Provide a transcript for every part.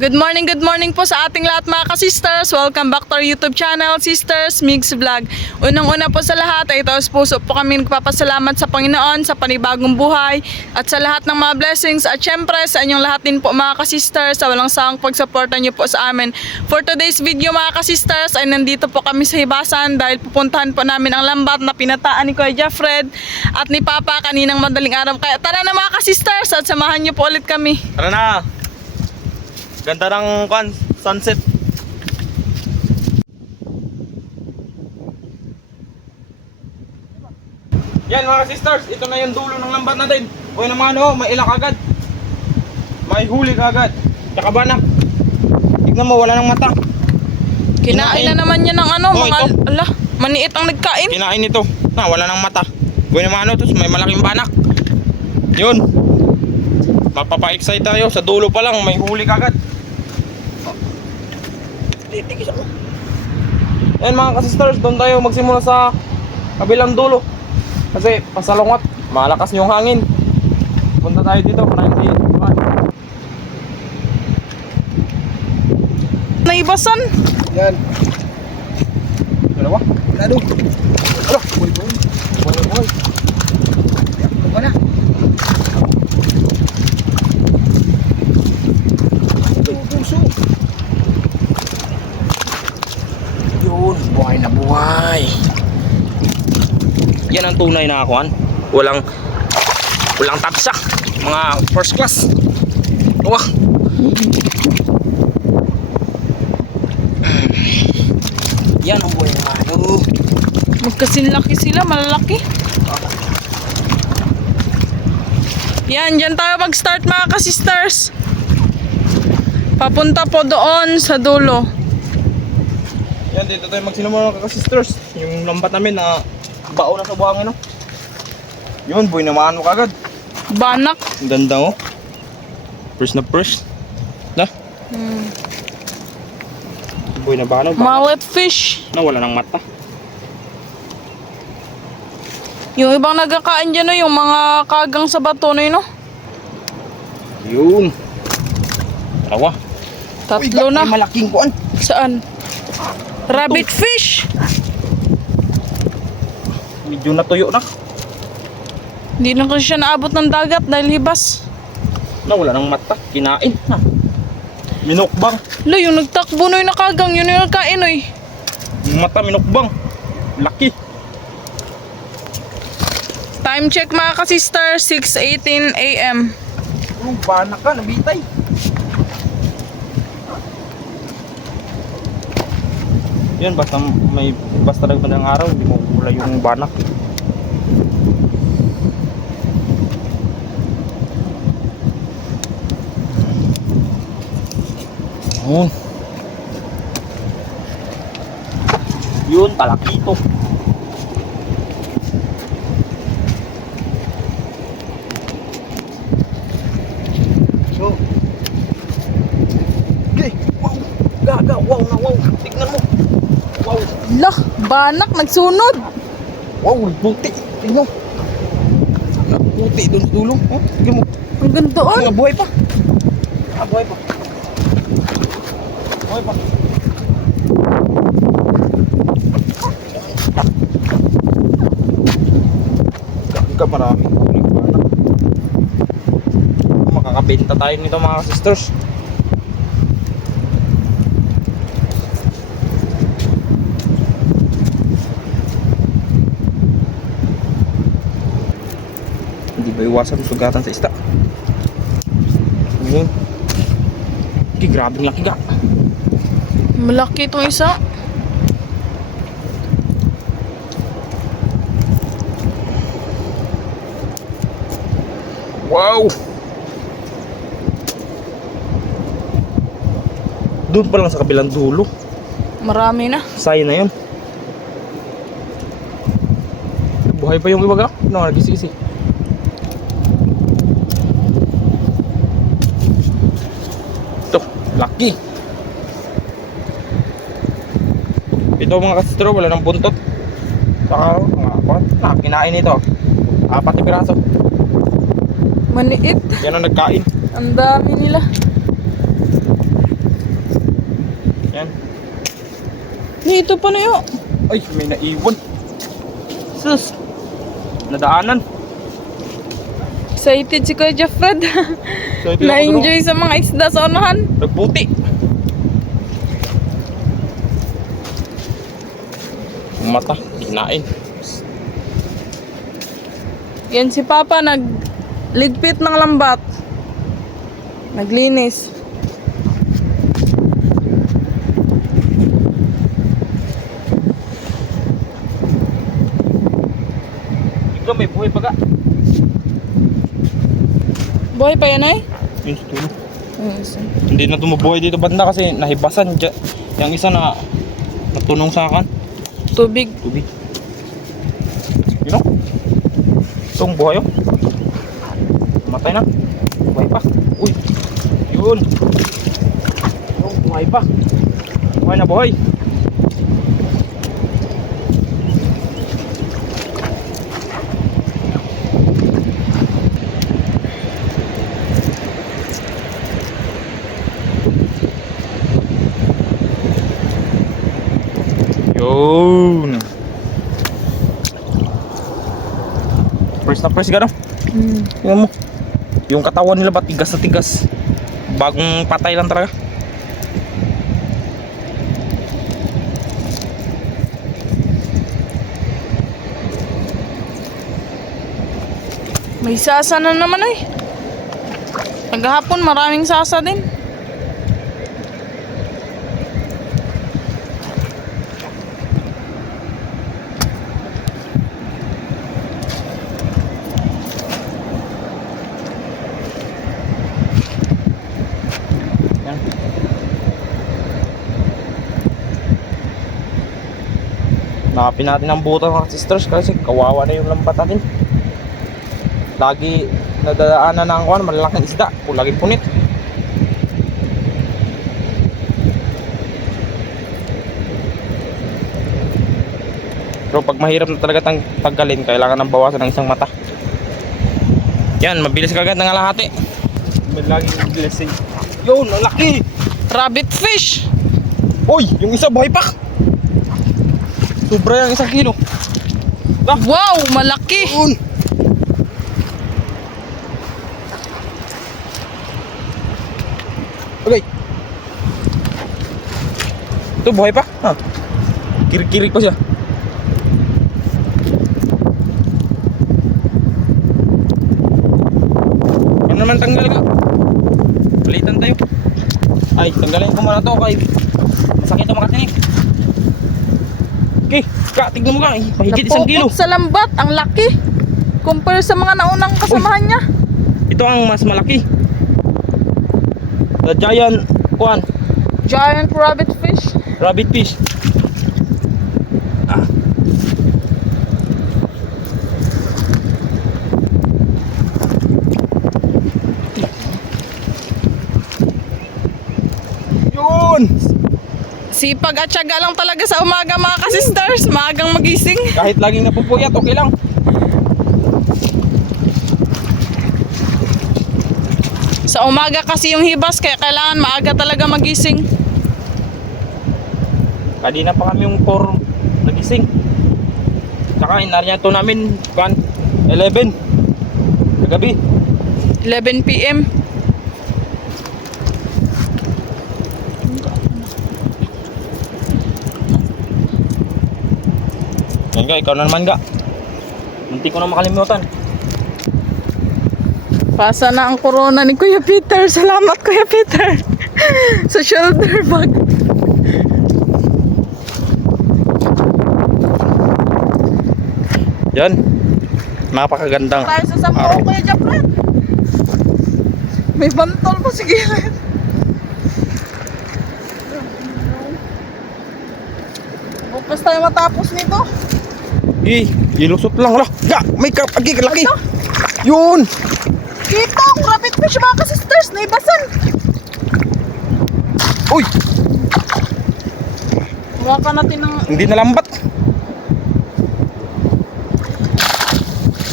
Good morning po sa ating lahat mga ka-sisters. Welcome back to our YouTube channel, Sisters Migs Vlog. Unang-una po sa lahat ay taos puso po kami nagpapasalamat sa Panginoon sa panibagong buhay at sa lahat ng mga blessings at syempre sa inyong lahat din po mga ka-sisters sa walang sawang pagsuporta niyo po sa amin. For today's video mga ka-sisters ay nandito po kami sa Hibasan dahil pupuntahan po namin ang lambat na pinataan ni Kuya Jeffred at ni Papa kaninang madaling araw. Kaya tara na mga ka-sisters at samahan niyo po ulit kami. Tara na! Ganda ng sunset. Yan mga sisters, ito na yung dulo ng lambat natin. O yun naman may ilak agad. May huli agad. Tsaka banak. Tignan mo, wala nang mata. Kinain na naman niya ng ano, mga ito. ala, maniit ang nagkain. Kinain ito. Wala nang mata. O yun naman tapos may malaking banak. Yun. Mapapa-excite tayo. Sa dulo pa lang, may huli agad. Ayan mga ka-sisters, doon tayo magsimula sa kabilang dulo. Kasi pasalungat, malakas yung hangin. Punta tayo dito, Naibasan. Yan. Dalawa? Lalo. Ano? Boy. Ano na? Puso. Yun, buhay na buhay. Yan ang tunay na akuan. Walang tapsak. Mga first class. Wah. Yan ang buhay na ano. Magkasinlaki sila, malalaki. Yan, dyan tayo mag-start mga ka-sisters. Papunta po doon sa dulo. Yan, dito tayo magsinamon mga ka-sisters. Yung lambat namin na bao na sa buhangin, no? Yun, buhay na maano kagad. Banak. Ang ganda, oh. First na first. Na? Buhay na ba, ano? Mallet fish. Na wala ng mata. Yung ibang nagkakain dyan, no, yung mga kagang sa bato, no? Yun. Tawa. Tatlo na. May malaking kuan. Saan? Rabbit fish. Medyo natuyo na. Hindi na kasi siya naabot ng dagat dahil hibas. Na wala ng mata. Kinain. Ha. Minukbang. Lo, yung nagtakbo no yung nakagang, yun yung nagkain, oy. Yung mata minukbang. Laki. Time check mga ka-sister, 6:18 AM. Oh, banak ka. Nabitay. Yan, basta nagmandang araw, hindi mo wala yung banak. Yun, talakito. So. Okay, wow. Gaga, wow na wow. Tignan mo. Wow. Lah, banak, nagsunod. Wow, puti. Tignan mo. Puti doon sa dulo. Oh, tignan mo. Ang ganda, oy. Buhay pa. Buhay pa. Buhay pa. Gaga, marami. Makakabenta tayo nito mga sisters. Hindi ba iwasan sugatan sa isda? Yun. Okay, grabing laki ka. Malaki itong isa. Wow! Doon pa lang sa kabilang dulo. Marami na. Sayang na yun. Buhay pa yung ibaga. No, nagisisi. Ito, laki. Ito mga kasistro, wala ng buntot. Saka kinain ito. 4 na piraso. Maniit. Yan ang nagkain. Ang dami nila. Dito pa na yun. Ay, may naiwan. Sus. Nadaanan. Excited si Kuya Jeffred. Na-enjoy sa mga isda sa unahan. Nagputi. Mata, kinain. Yan si Papa nagligpit ng lambat. Naglinis. Ikaw may buhay pa ka. Buhay pa yan ay? Yun sa tulo. Hindi na tumubuhay dito banda kasi nahibasan. Yung isa na natunong sa akin. Tubig. Tubig. You know? Itong buhay oh. Matay na. Buhay pa. Uy. Yun. Yung buhay pa. Buhay na buhay. Yun. First na first gano'n. Tingnan mo. Yung katawan nila ba tigas na tigas. Bagong patay lang talaga. May sasa na naman ay. Maghapon maraming sasa din. Yan. Nakapin natin ang buta mga sisters kasi kawawa na yung lambat natin. Lagi nadadaanan na ang kuwan, malalaking isda. Lagi punit. Pero pag mahirap na talaga tang paggalin, kailangan ng bawasan ng isang mata. Yan, mabilis kagad ng alahati. May laging blessing. Yun, ang laki! Rabbit fish. Uy, yung isa buhay pa! Sobra yung 1 kilo. Wow, malaki. Yun! Okay. Ito buhay pa? Ha? Kirik-kirik pa siya. Ano naman tanggal ka? Palitan tayo. Ay, tanggalin ko muna to kay masakit ito makatinig. Okay, ka, tignan mo ka. Mahigit 1 kilo. Napupot sa lambat, ang laki. Compare sa mga naunang kasamahan niya. Ito ang mas malaki. The giant kuan, Giant rabbit fish. rabbit fish. Ah. Yun! Sipag at syaga lang talaga sa umaga mga ka-sisters. Maagang magising. Kahit laging napupuyat, okay lang. Sa umaga kasi yung hibas, kaya kailangan maaga talaga magising. Kanina pa kami yung 4 nagising. Tsaka inarya to namin, kuan, 11 kagabi. 11 PM. Yan ga, ikaw na naman ga. Munti ko na makalimutan. Pasa na ang corona ni Kuya Peter. Salamat Kuya Peter. Sa shoulder bag. Yan. Napakagandang Tayo sa sampo araw. Kuya Jeffred. May bantol pa sa gilid. Bukas tayo matapos nito. Ilusot lang lah. Ya, may agi kalaki. Yun. Kita ang rabbit fish mga ka-sisters. Naibasan. Uy, Hawakan natin ng... hindi nalambat.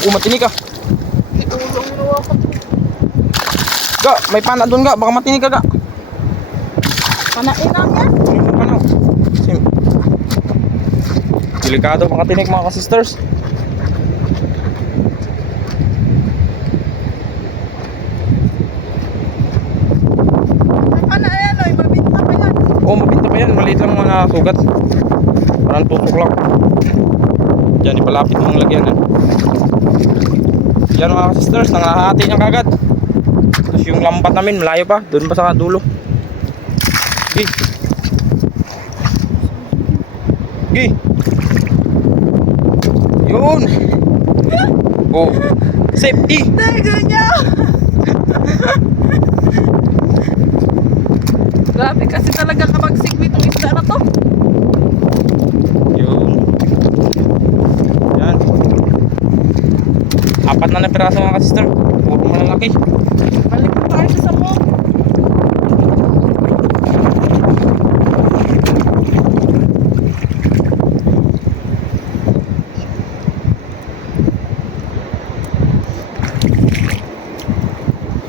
Matini ka. Ga, may pana doon ga. Baka matini ka ga. Panain lang yan. Ano? Delikado makatinik mga ka-sisters. Ano yan, oy, mabinta pa yan. Oo, mabinta pa yan. Maliit lang mga sugat. Parang tusok lang. Diyan, ipalapit mong lagyan. Yan mga sisters, nangahati niya kagad. Tapos yung lambat namin, malayo pa. Doon pa sa dulo. Gi. Gi. Yun. Oh. Safety. Tega niya. Grabe kasi talaga kabagsik nitong isda na to. Yun. Yan. Apat na piraso mga sister. Puro malalaki. Balik po tayo sa mo.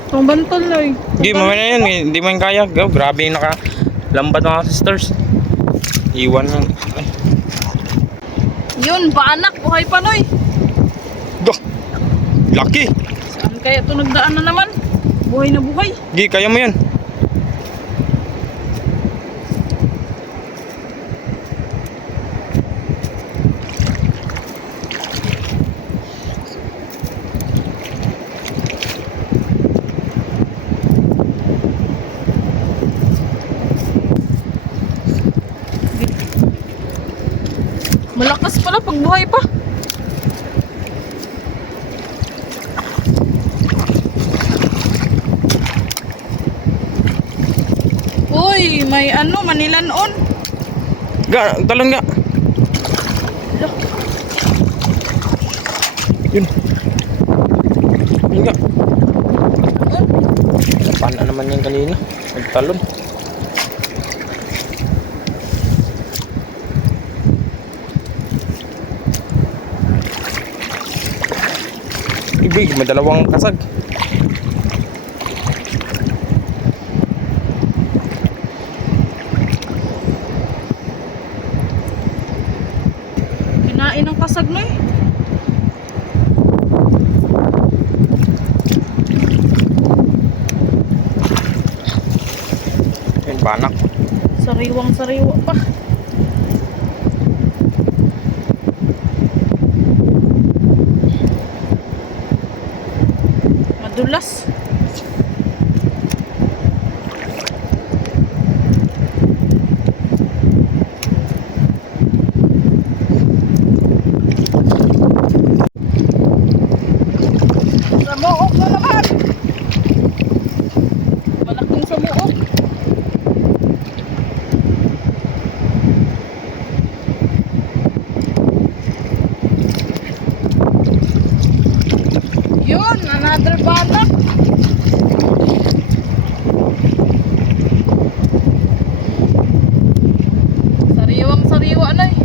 Itong bantol na eh. Gi, mamaya na yan. Hindi mo yung kaya. Oh, grabe yung nakalambat mga sisters. Iwan lang. Ay. Yun, paanak. Buhay pa noy. Dah. Laki. Saan kaya ito nagdaan na naman? Buhay na buhay. Gi, kaya mo yan. Malakas pala pag buhay pa. Uy, may ano, manilanon. Ga, talon nga. Look. Yun. Yun nga. Oh, Paano naman yan kanina? Nagtalon. Ibig, may dalawang kasag. kinain ng kasag noy. Yun, banak. Sariwang sariwa pa. Madulas. Samuok na naman. Malaking samuok. Yun, another banak. Sariwang sariwa na eh.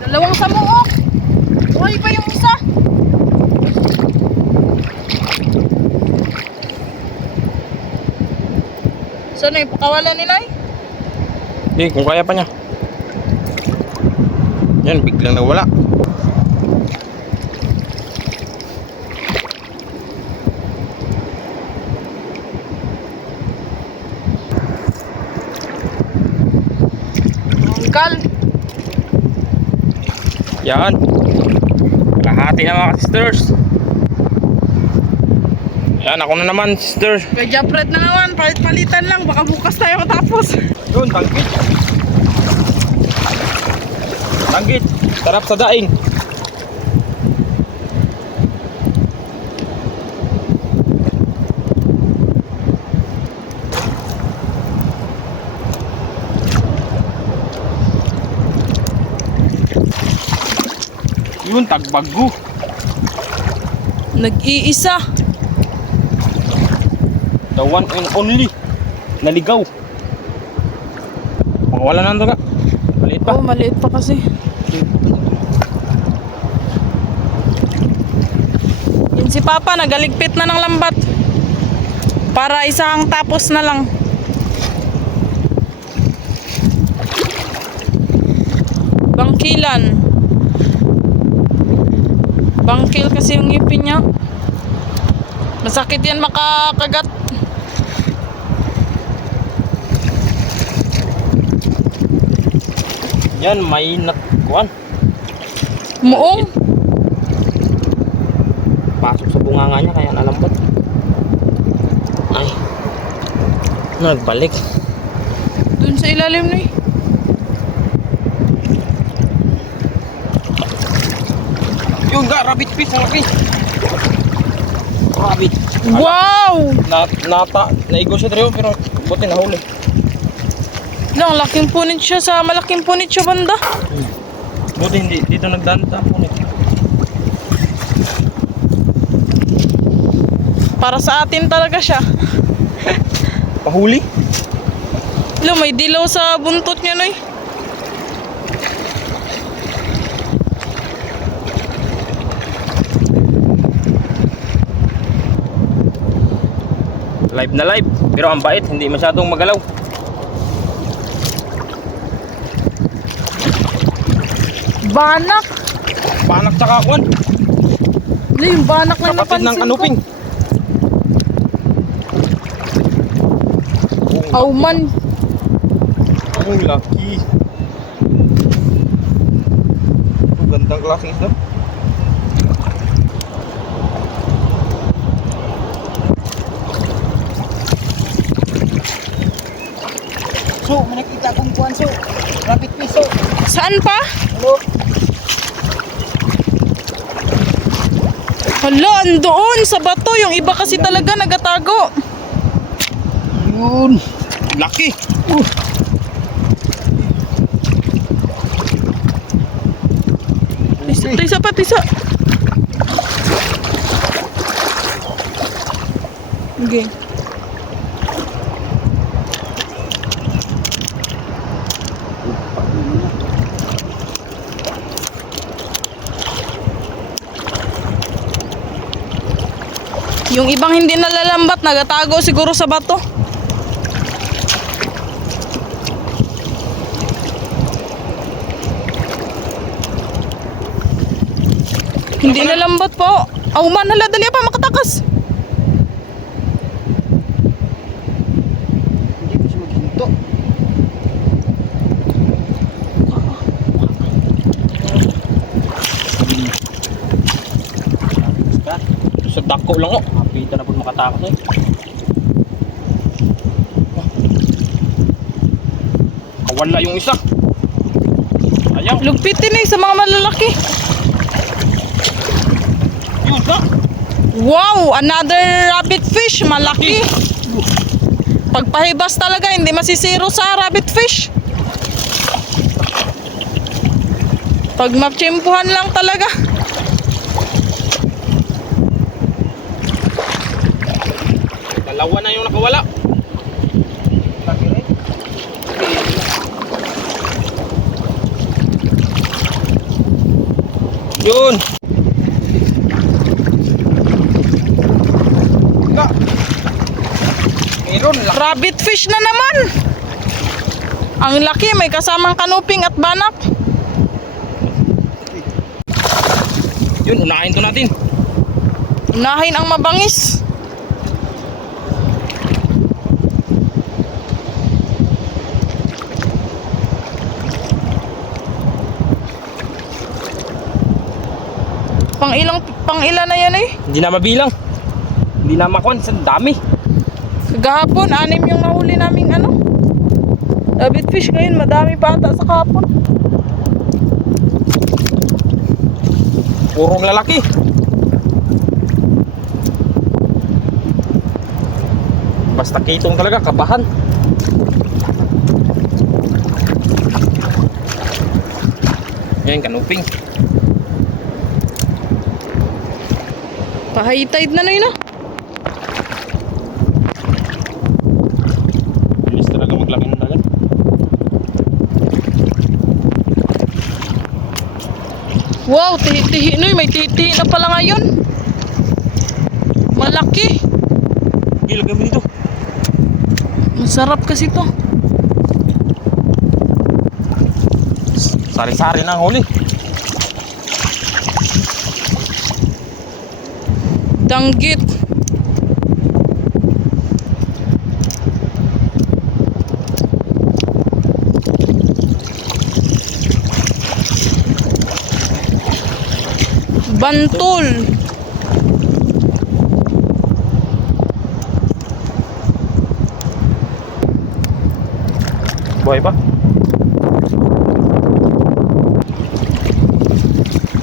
Dalawang samuok. Buhay pa yung isa. So, na ipakawalan nila eh. Hindi, kung kaya pa niya. Yan, biglang nawala. Angkal. Yan. Lahati na mga sisters. Yan, ako na naman sister. Kay Japret na naman. Palit-palitan lang. Baka bukas tayo matapos. Yun, tanggit. Tanggit. Sarap sa daing. Yun, tagbago. Nag-iisa. The one and only. Naligaw. Wala na ito ka. Maliit pa. Oh, maliit pa kasi. Yun si Papa, nagaligpit na ng lambat. Para isang tapos na lang. Bangkilan. Bangkil kasi yung ngipin niya. Masakit yan makakagat. Yan, may natkuhan. Muong. Pasok sa bunganga niya kaya nalambot. Ay. Nagbalik. Dun sa ilalim na eh. Yung rabbit fish ang laki. Rabbit. Wow! Naigo siya dito pero buti nahuli. Lang, laking punit siya sa malaking punit siya banda. Buti hindi dito nagdanta po nito. Para sa atin talaga siya. Pahuli? Lo, may dilaw sa buntot niya noy. Live na live. Pero ang bait, hindi masyadong magalaw. Banak. Panak tsaka kwan. Lo, yung banak na Kapatid ng napansin kanuping. ko. Oh man. Ang laki. Ang gandang klaseng isda. So, may nakita akong kuwan, so. Rabbit fish, so. Saan pa? Hello? Hala, andoon sa bato. Yung iba kasi talaga nagatago. Yun. Laki. Tisa pa, tisa. Okay. Yung ibang hindi nalalambat, nagatago siguro sa bato. Hindi nalambat po. Auman, hala, dali pa makatakas. Hindi ko siya maghinto. Sa dako lang oh. Kapita na po makatakas eh. Kawala yung isa. Ayaw. Lugpitin eh sa mga malalaki. Yun na. Wow, another rabbit fish, malaki. Pagpahibas talaga, hindi masisiro sa rabbit fish. Pag mapchimpuhan lang talaga. Dalawa na yung nakawala. Laki rin. Yun. Nga. Meron laki. Rabbit fish na naman. Ang laki, may kasamang kanuping at banak. Yun, unahin to natin. Unahin ang mabangis. Pang ilan na yan eh. Hindi na mabilang. Hindi na makuha. Sa dami. Kagahapon, 6 yung nahuli naming ano. Rabbit fish ngayon, madami pa ata sa kahapon. Purong lalaki. Basta kitong talaga, kabahan. Yan, kanuping. Pa-high tide na yun ah. Bilis talaga maglaki ng dagat. Wow, tihi-tihi Noy, may tihi na pala ngayon. Malaki. Gil, kami dito. Masarap kasi to. Sari-sari na ang huli. Danggit. Bantul. Buhay pa?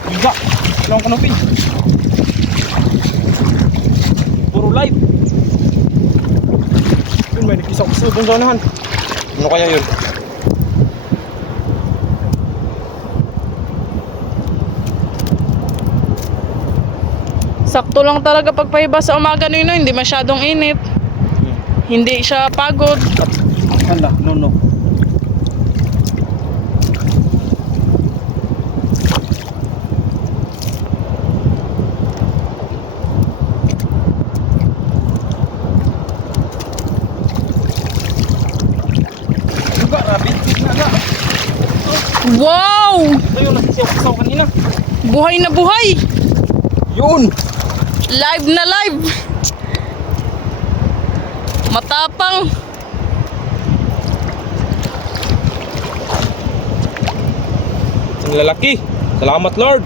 Iga! Ilang kanupin? Puro live. Yun, may nagkisok-kisok doon sa unahan. Ano kaya yun? Sakto lang talaga pagpahiba sa umaga nino, hindi masyadong init. Hindi siya pagod. Hala, no. Iga, rabbit fish na na. Wow! Ayun, nagkisok-kisok kanina. Buhay na buhay! Yun! Live na live! Matapang! Ang lalaki. Salamat, Lord.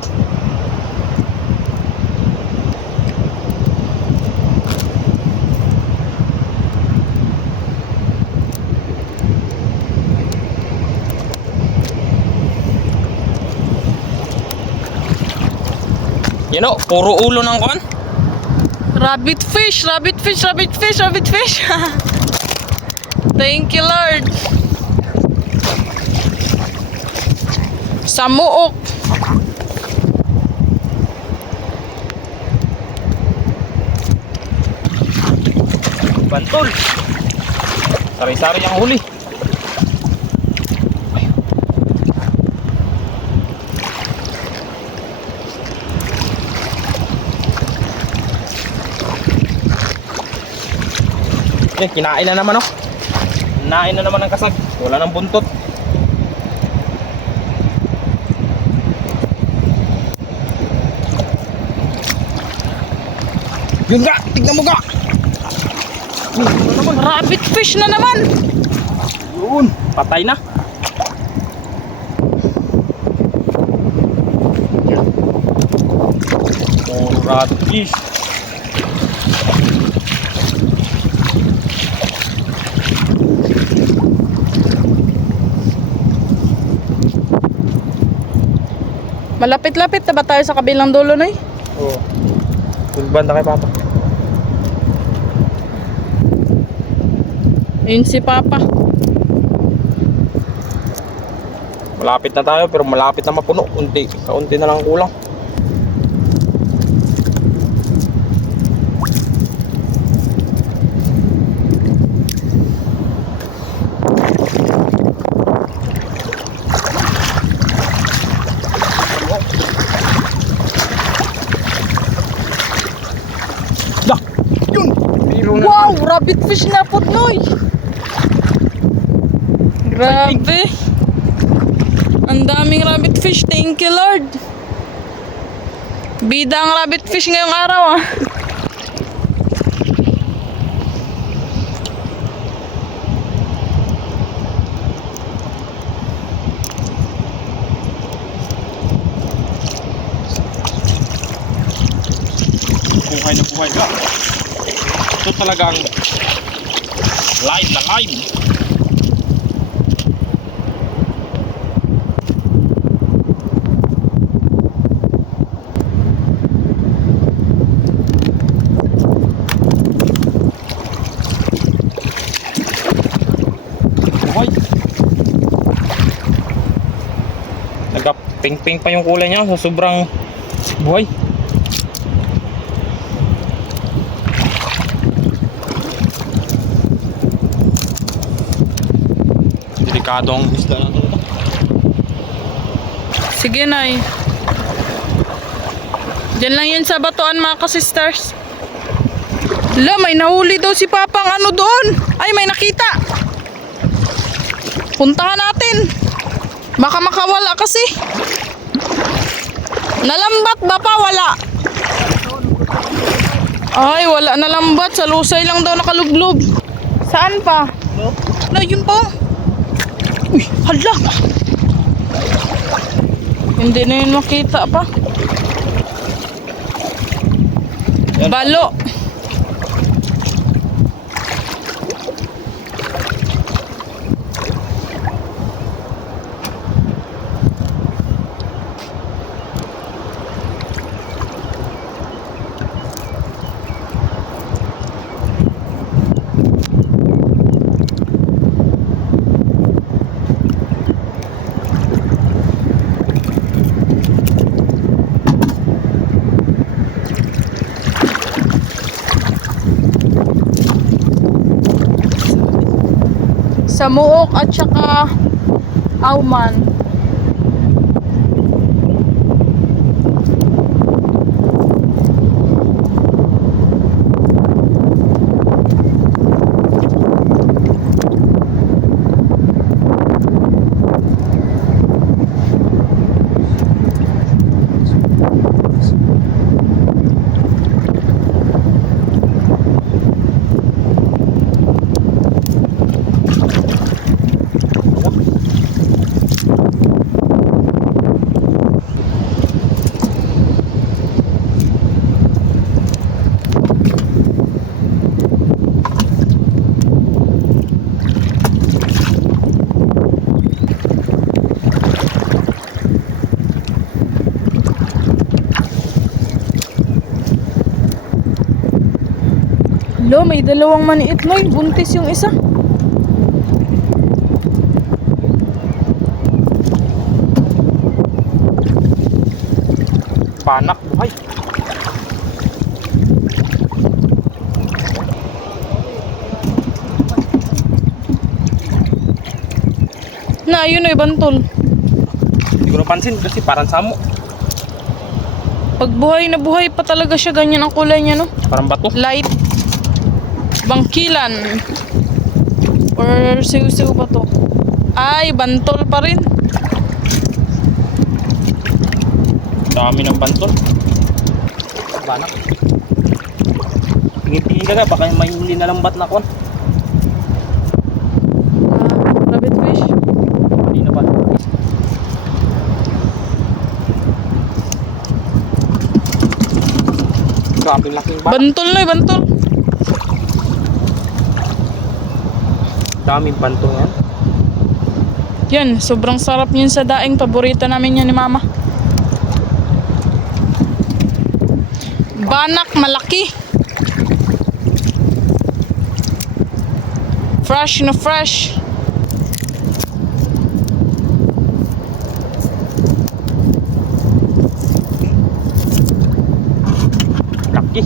Yan o, puro ulo ng kon. Rabbit fish! Rabbit fish! Rabbit fish! Rabbit fish! Thank you, Lord! Samuok! Bantul. Sari-sari ang huli. Yan, kinain na naman, oh. Kinain na naman ng kasag. Wala nang buntot. Yun nga, tignan mo nga. Rabbit fish na naman! Yun, patay na. Oh, rabbit fish. Malapit-lapit na ba tayo sa kabilang dulo, Noy? Oo. Banda kay Papa. Yun si Papa. Malapit na tayo pero malapit na mapuno. Unti, kaunti na lang kulang. Dah, yun. Mayroon na Wow! Rabbit fish na po, Noy! Grabe! Ang daming rabbit fish. Thank you, Lord! Bida ang rabbit fish ngayong araw, ah. buhay na buhay ka. Ito talagang live na live. Buhay. Nagka-ping-ping pa yung kulay niya, so sobrang buhay. Delikado ang isda natin ito. Sige, Nay. Diyan lang yun sa batuan, mga ka-sisters. Hala, may nahuli daw si Papang ano doon. Ay, may nakita. Puntahan natin. Baka makawala kasi. Nalambat ba pa? Wala. Ay, wala nalambat. Sa lusay lang daw nakalublob. Saan pa? Na, yun pa. Uy, hala. Hindi na yun makita pa. Balo. Sa Muok at saka Auman. Lo, may dalawang maniit mo. Buntis yung isa. Panak, buhay. Na, yun ay bantol. Hindi ko napansin kasi parang samo. Pag buhay na buhay pa talaga siya, ganyan ang kulay niya, no? Parang bato. Light. Bangkilan. Or siw-siw ba to? Ay, bantol pa rin. Dami ng bantol. Panak. Tingin-tingin ka nga, baka may hindi nalambat na kon. Rabbit fish. Hindi na ba? Grabe laking ba? Bantol na, bantol. Daming bantol yan. Yan, sobrang sarap niyan sa daing. Paborito namin yan ni Mama. Banak, malaki. Fresh na fresh. Laki.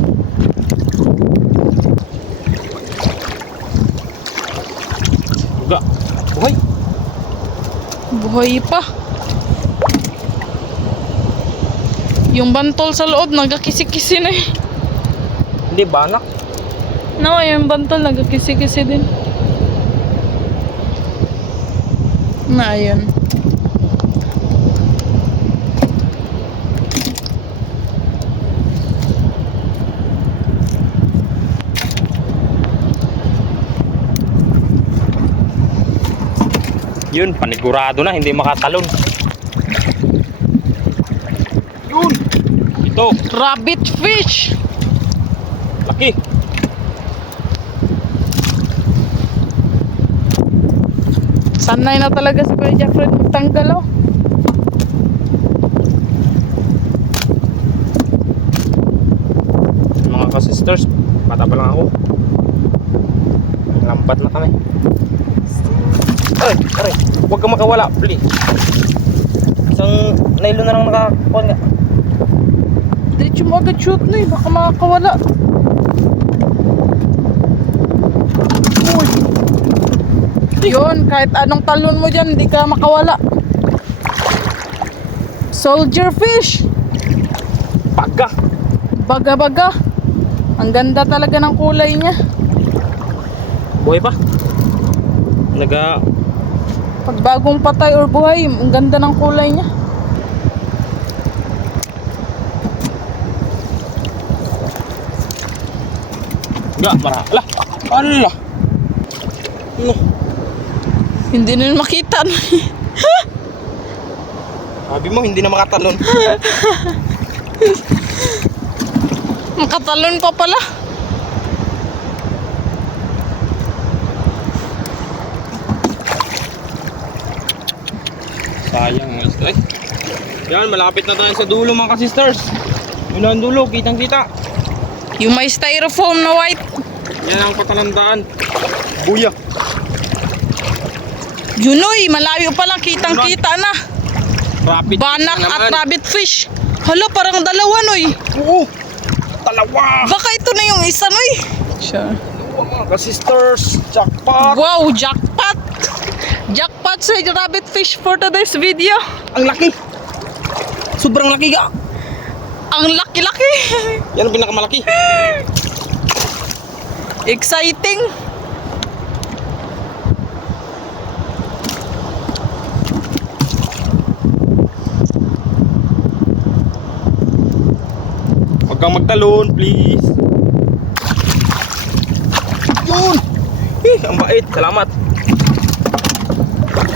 Buga. Buhay. Buhay pa. Yung bantol sa loob, nagkakisi-kisi na eh. Hindi, banak. No, yung bantol, nagkakisi-kisi din. Na, ayun. Yun, panigurado na, hindi makatalon. Yun! Ito, Rabbit fish! laki. Sanay na talaga si Kuya Jeffrey magtanggal, oh. Mga ka-sisters, bata pa lang ako. Lambat na kami. Aray, huwag kang makawala, please. Isang nylon na lang nakakuha nga. Diretso mo agad shoot na eh, baka makakawala. Uy. Yun, kahit anong talon mo dyan, hindi ka makawala. Soldier fish. Baga. Baga-baga. Ang ganda talaga ng kulay niya. Buhay pa. Naga... Pag bagong patay or buhay, ang ganda ng kulay niya. Ga, mara. Ala! Ala! Ano? Hindi na makita. Sabi mo, hindi na makatalon. Makatalon pa pala. Sayang mga sisters. Yan, malapit na tayo sa dulo mga ka-sisters. Yun ang dulo, kitang kita. Yung may styrofoam na white. Yan ang patalandaan. Buya. Yunoy, malayo pa lang, kitang kita na. Rapid Banak na at naman. rabbit fish. Hala, parang dalawa noy. Oo. Dalawa. Baka ito na yung isa noy. Sure. Mga ka-sisters. Jackpot. Wow, jackpot! Jackpot sa rabbit fish for today's video. Ang laki. Sobrang laki ga. Ang laki-laki. Yan ang pinakamalaki. Exciting. Huwag kang magtalon, please. Yun. Ang bait. Salamat.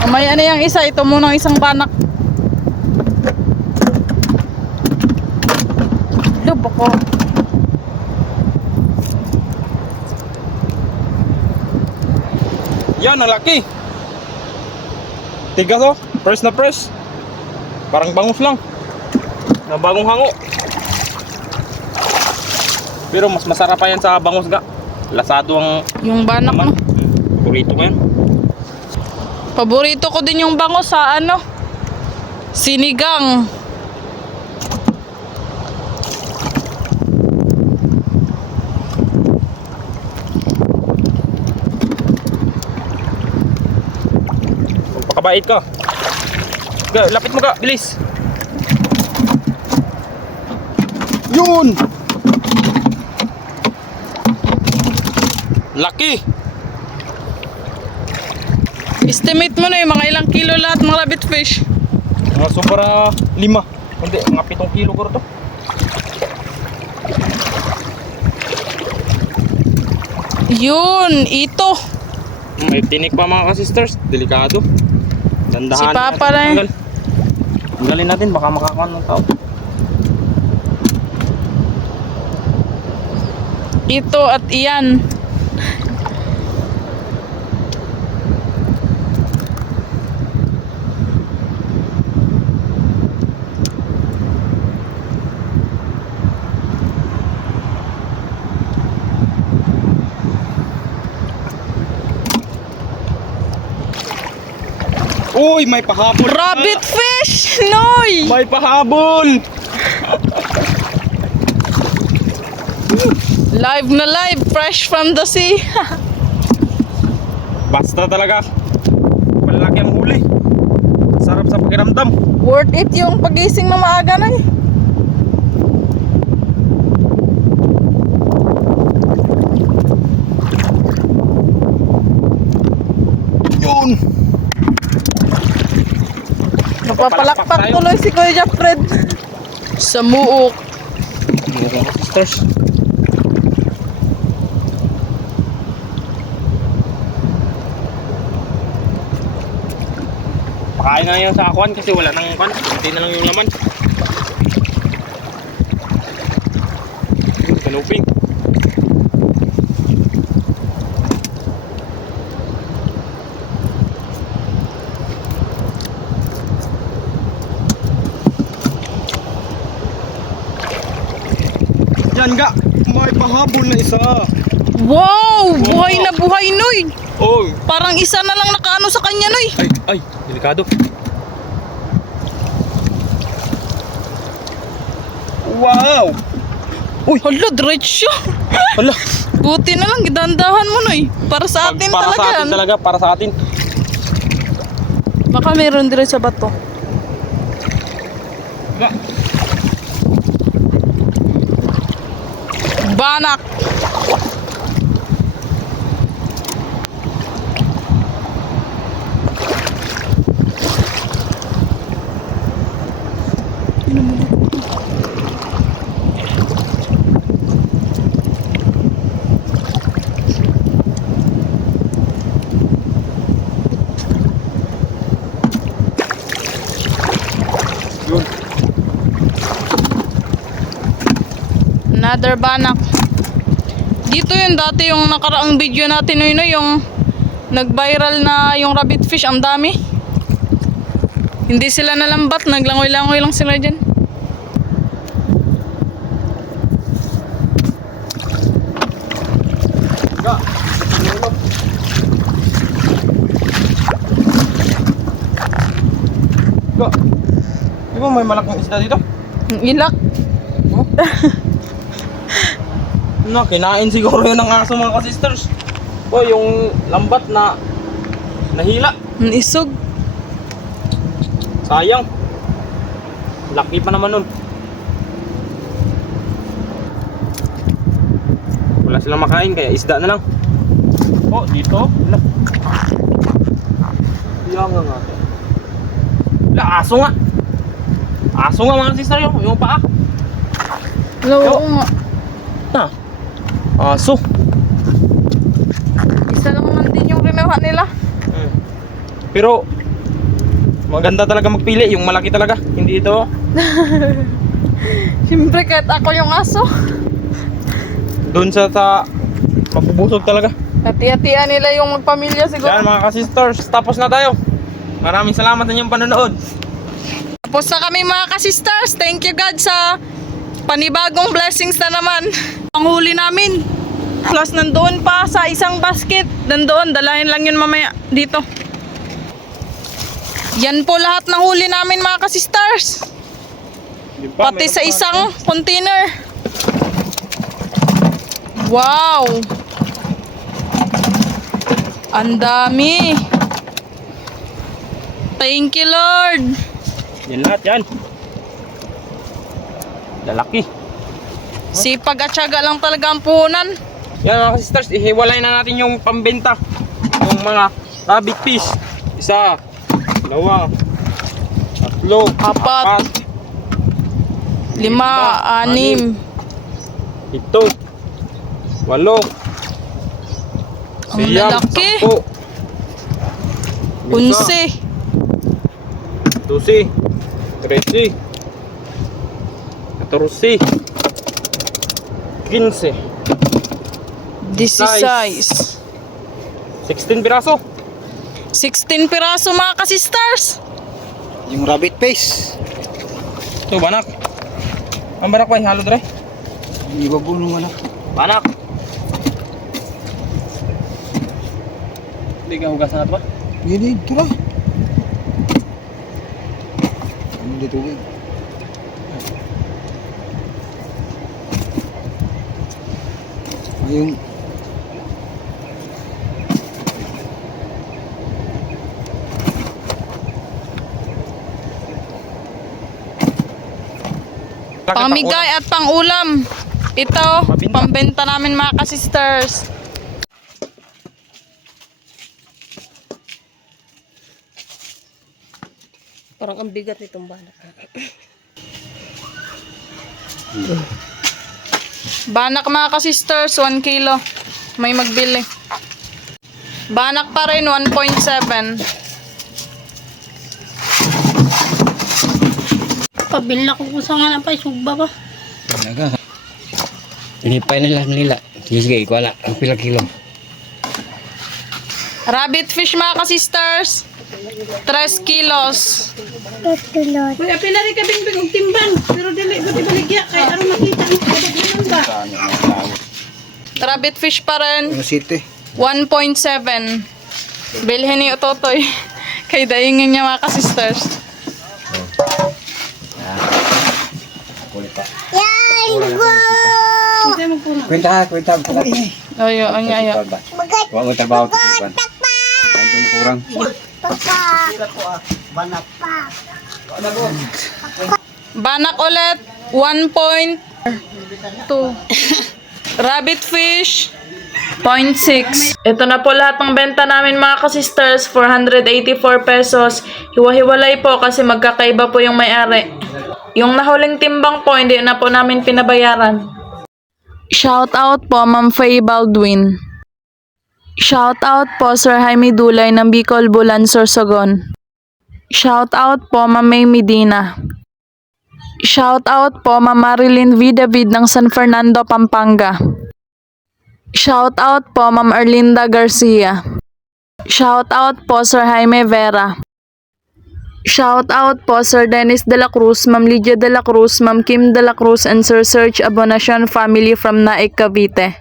Mamaya na yung isa. Ito muna ang isang banak. Lub ako. Yan, ang laki. Tigas oh. Press na press. Parang bangus lang. Na bagong hango. Pero mas masarap pa yan sa bangus ga. Lasado ang Yung banak naman. mo. Paborito ko yan. Paborito ko din yung bango sa ano? Sinigang. Magpakabait ka. Ga, lapit mo ga, bilis. Yun! Laki! Estimate mo na yung mga ilang kilo lahat mga rabbit fish. Mga sobra 5. Hindi, mga 7 kilo ko to. Yun, ito. May tinik pa mga ka-sisters. Delikado. Dandahan. Si Papa na eh. Tanggalin natin, baka makakaon ng tao. Ito at iyan. Uy, may pahabol. Rabbit fish! Noy! May pahabol. Live na live, fresh from the sea. Basta talaga. Malaki ang huli. Sarap sa pakiramdam. Worth it yung pagising na maaga na eh. Yun. Napapalakpak tuloy si Kuya Japred. Sa muok. Mga sisters. Pakain na lang yung sa akuan kasi wala nang kan. Kunti na lang yung laman. Kanuping. Yan nga, may pahabol na isa. Wow! Buhay na buhay, Noy! Oy, Parang isa na lang nakaano sa kanya, Noy. ay, delikado. Wow! Uy, hala, diretso. Hala, Buti na lang, gidandahan mo, Noy. Para sa atin para talaga. sa atin yan. talaga, para sa atin. Baka meron dire sa bato. Banak. Yun. Another banak. Dito yun dati yung nakaraang video natin yun, yung nag-viral na yung rabbit fish, ang dami. Hindi sila nalambat, naglangoy-langoy lang sila dyan. Ga. Ga. Di ba may malaking isda dito? Ang ilak. Oh. No, kinain siguro yun ng aso mga ka-sisters. O yung lambat na nahila. Ang isog. Sayang. Laki pa naman nun. Wala silang makain kaya isda na lang. Oh, dito. Wala. Yan nga. Wala, aso nga. Aso nga mga sister yung paa. Hello, Yo. oo nga. Na. Aso. Isa lang naman din yung kinuha nila. Pero maganda talaga magpili, yung malaki talaga, hindi ito. Siyempre kahit ako yung aso. Doon sa mabubusog talaga. Hati-hatian nila yung magpamilya siguro. Yan mga ka-sisters, tapos na tayo. Maraming salamat sa inyong panonood. Tapos na kami mga ka-sisters. Thank you God sa panibagong blessings na naman. Ang huli namin. Plus nandoon pa sa isang basket. Nandoon, dalahin lang yun mamaya dito. Yan po lahat ng huli namin mga ka-sisters. Pati sa isang container. Wow! Ang dami. Thank you Lord. Yan lahat yan. Lalaki. Sipag at syaga lang talaga ang puhunan. Yan mga ka-sisters, ihiwalay na natin yung pambenta. Yung mga rabbit fish. Isa, dalawa, tatlo, Apat. 5, 6, 7, 8, 8, 8, Ang lalaki. 11, 12, 13, 14, 15, 16. 16 piraso. 16 piraso mga ka-sisters. Yung rabbit face. Ito, banak. Ang banak pa, halo dre. Hindi ba bunong wala? Banak. Hindi ka hugasan natin ba? Hindi, ito lang. Hindi tubig. Yung Pamigay at pang-ulam. Ito, Mabinta. pambenta namin mga ka-sisters. Parang ang bigat nitong banak. Banak mga ka-sisters, 1 kilo. May magbili. Banak pa rin, 1.7. Pabil na ko kung saan nga na pa, sugba ba? Talaga. Inipay nila. Sige, ikaw na. Ang pila kilo. Rabbit fish mga ka-sisters, 3 kilos. Kuya, pila rin kabing-bing og timbang. Pero dili ko ibaligya kay aron makita mo kung ba. Rabbit fish pa rin, ano city. 1.7. Bilhin ni Ototoy. Kay daingin niya mga ka-sisters. Hindi mo puro. Kwenta. Ayo, ayo. Huwag mo trabaho ito. Ang kurang. Banak ulit, 1.2. Rabbit fish, 0.6. Ito na po lahat ng benta namin mga ka-sisters, 484 pesos. Hiwa-hiwalay po kasi magkakaiba po yung may-ari. Yung nahuling timbang po, hindi na po namin pinabayaran. Shout out po Ma'am Faye Baldwin. Shout out po Sir Jaime Dulay ng Bicol, Bulan, Sorsogon. Shout out po Ma'am May Medina. Shout out po Ma'am Marilyn V. David ng San Fernando, Pampanga. Shout out po Ma'am Erlinda Garcia. Shout out po Sir Jaime Vera. Shout out po Sir Dennis de la Cruz, Ma'am Lydia de la Cruz, Ma'am Kim de la Cruz, and Sir Serge Abonacion family from Naik, Cavite.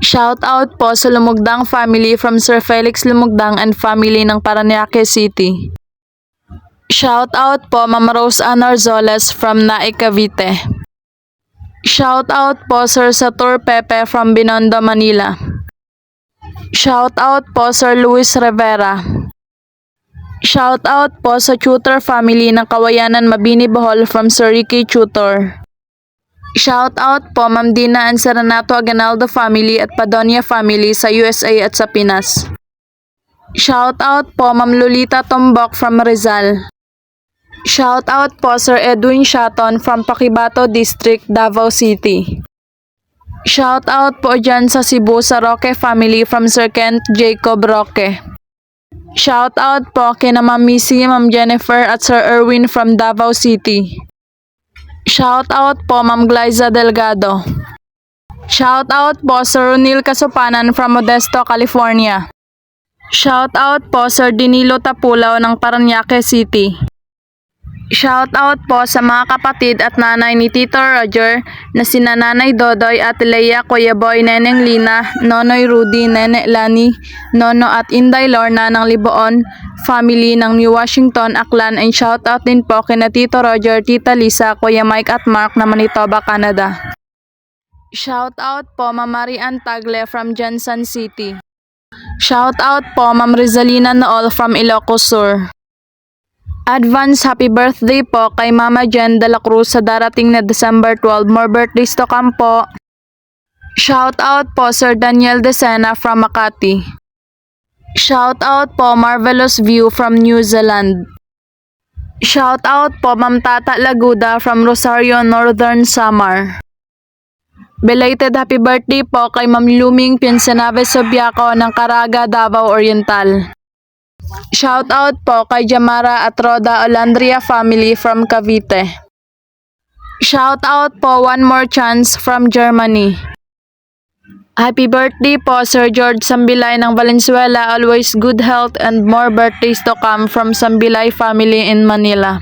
Shout out po sa Lumugdang family from Sir Felix Lumugdang and family ng Parañaque City. Shout out po Ma'am Rose Ann Arzoles from Naik, Cavite. Shout out po Sir Satur Pepe from Binondo, Manila. Shout out po Sir Luis Rivera. Shout out po sa Tutor family ng Kawayanan, Mabini, Bohol from Sir Ricky Tutor. Shout out po Ma'am Dina and Sir Renato Aguinaldo family at Padonia family sa USA at sa Pinas. Shout out po Ma'am Lolita Tombok from Rizal. Shout out po Sir Edwin Shaton from Paquibato District, Davao City. Shout out po dyan sa Cebu sa Roque family from Sir Kent Jacob Roque. Shout out po kina Ma'am Missy, Ma'am Jennifer at Sir Erwin from Davao City. Shout out po Ma'am Glyza Delgado. Shout out po Sir Ronil Kasupanan from Modesto, California. Shout out po Sir Dinilo Tapulaw ng Parañaque City. Shout out po sa mga kapatid at nanay ni Tito Roger na sina Nanay Dodoy, Ate Leia, Kuya Boy, Neneng Lina, Nonoy Rudy, Nene Lani, Nono at Inday Lorna ng Liboon family ng New Washington, Aklan, and shout out din po kina Tito Roger, Tita Lisa, Kuya Mike at Mark na Manitoba, Canada. Shout out po Ma'am Marian Tagle from Jensen City. Shout out po Ma'am Rizalina Nool from Ilocos Sur. Advance happy birthday po kay Mama Jen de la Cruz sa darating na December 12. More birthdays to come po. Shout out po Sir Daniel Decena from Makati. Shout out po Marvelous View from New Zealand. Shout out po Ma'am Tata Laguda from Rosario, Northern Samar. Belated happy birthday po kay Ma'am Luming Piensenave Sobiaco ng Caraga, Davao Oriental. Shout out po kay Jamara at Roda Olandria family from Cavite. Shout out po One More Chance from Germany. Happy birthday po Sir George Sambilay ng Valenzuela. Always good health and more birthdays to come from Sambilay family in Manila.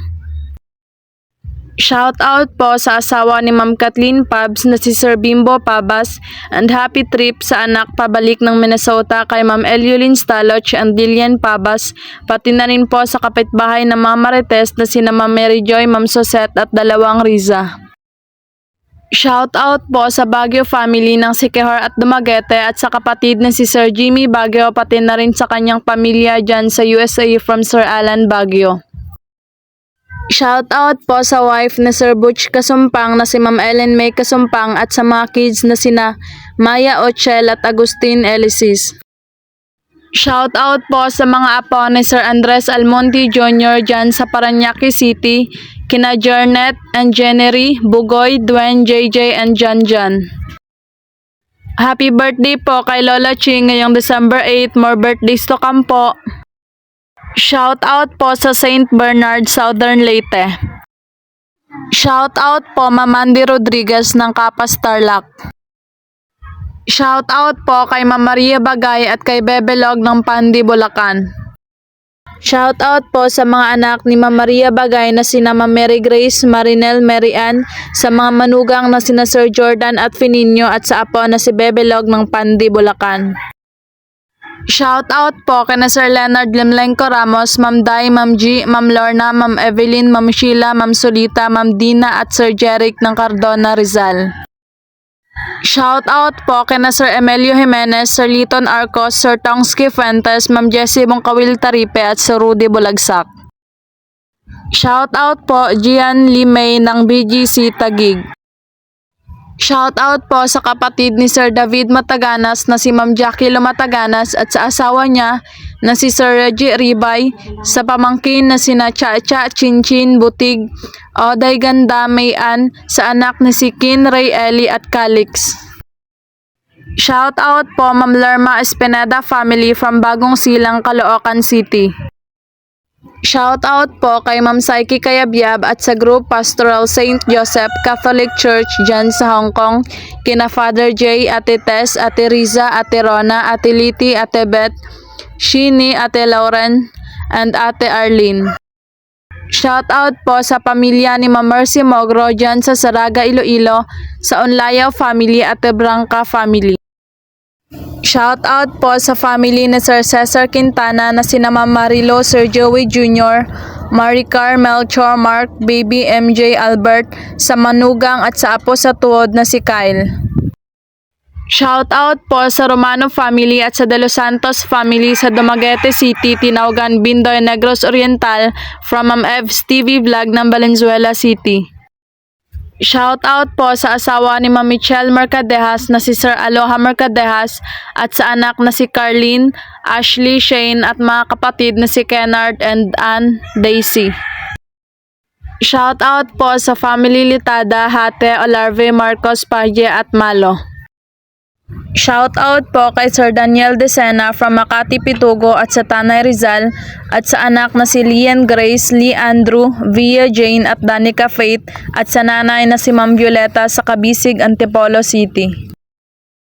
Shout out po sa asawa ni Ma'am Kathleen Pabs na si Sir Bimbo Pabas, and happy trip sa anak pabalik ng Minnesota kay Ma'am Eliolyn Staloch and Dillian Pabas, pati na rin po sa kapitbahay ng mga Marites na sina Ma'am Mary Joy, Ma'am Sosette at dalawang Riza. Shout out po sa Baguio family ng Sikihor at Dumaguete at sa kapatid na si Sir Jimmy Baguio, pati na rin sa kanyang pamilya dyan sa USA from Sir Alan Baguio. Shout out po sa wife na Sir Butch Kasumpang na si Ma'am Ellen May Kasumpang at sa mga kids na sina Maya Ochel at Agustin Elisis. Shout out po sa mga apo ni Sir Andres Almonte Jr. dyan sa Parañaque City, kina Jarnet and Jennery, Bugoy, Dwayne, JJ and Janjan. Happy birthday po kay Lola Ching ngayong December 8. More birthdays to come po. Shout out po sa St. Bernard, Southern Leyte. Shout out po Ma'am Mandy Rodriguez ng Kapas Tarlac. Shout out po kay Ma'am Maria Bagay at kay Bebelog ng Pandi, Bulacan. Shout out po sa mga anak ni Ma'am Maria Bagay na sina Ma'am Mary Grace, Marinel, Mary Ann, sa mga manugang na sina Sir Jordan at Fininio at sa apo na si Bebelog ng Pandi, Bulacan. Shout out po kina Sir Leonard Limlenco Ramos, Ma'am Dai, Ma'am G, Ma'am Lorna, Ma'am Evelyn, Ma'am Sheila, Ma'am Solita, Ma'am Dina at Sir Jeric ng Cardona, Rizal. Shout out po kina Sir Emilio Jimenez, Sir Liton Arcos, Sir Tongski Fuentes, Ma'am Jessie Bongkawil Taripe at Sir Rudy Bulagsak. Shout out po Gian Limay ng BGC Taguig. Shout out po sa kapatid ni Sir David Mataganas na si Ma'am Jackie Mataganas at sa asawa niya na si Sir Reggie Ribay, sa pamangkin na sina Cha-Cha, Chinchin, Butig, Oday Ganda, Mayan, sa anak ni si Kin, Ray Eli at Calix. Shout out po Ma'am Lerma Espineda family from Bagong Silang, Caloocan City. Shout out po kay Ma'am Psyche Kayabyab at sa group Pastoral St. Joseph Catholic Church dyan sa Hong Kong, kina Father J, Ate Tess, Ate Riza, Ate Rona, Ate Liti, Ate Beth, Shini, Ate Lauren, and Ate Arlene. Shout out po sa pamilya ni Ma'am Mercy Mogro dyan sa Saraga, Iloilo, sa Onlayaw family, Ate Branca family. Shout out po sa family ni Sir Cesar Quintana na sina Ma'am Marilo, Sir Joey Jr., Maricar, Melchor, Mark, Baby, MJ, Albert, sa Manugang at sa apo sa tuod na si Kyle. Shout out po sa Romano family at sa De Los Santos family sa Dumaguete City, Tinaugan, Bindoy, Negros Oriental from Ma'am Evs TV Vlog ng Valenzuela City. Shout out po sa asawa ni Ma'am Michelle Mercadejas na si Sir Aloha Mercadejas at sa anak na si Carlene, Ashley, Shane at mga kapatid na si Kennard and Ann Daisy. Shout out po sa family Litada, Hate, Olarve, Marcos, Paje at Malo. Shout out po kay Sir Daniel Decena from Makati, Pitugo at sa Tanay Rizal at sa anak na si Lian Grace, Lee Andrew, Via Jane at Danica Faith at sa nanay na si Ma'am Violeta sa Kabisig, Antipolo City.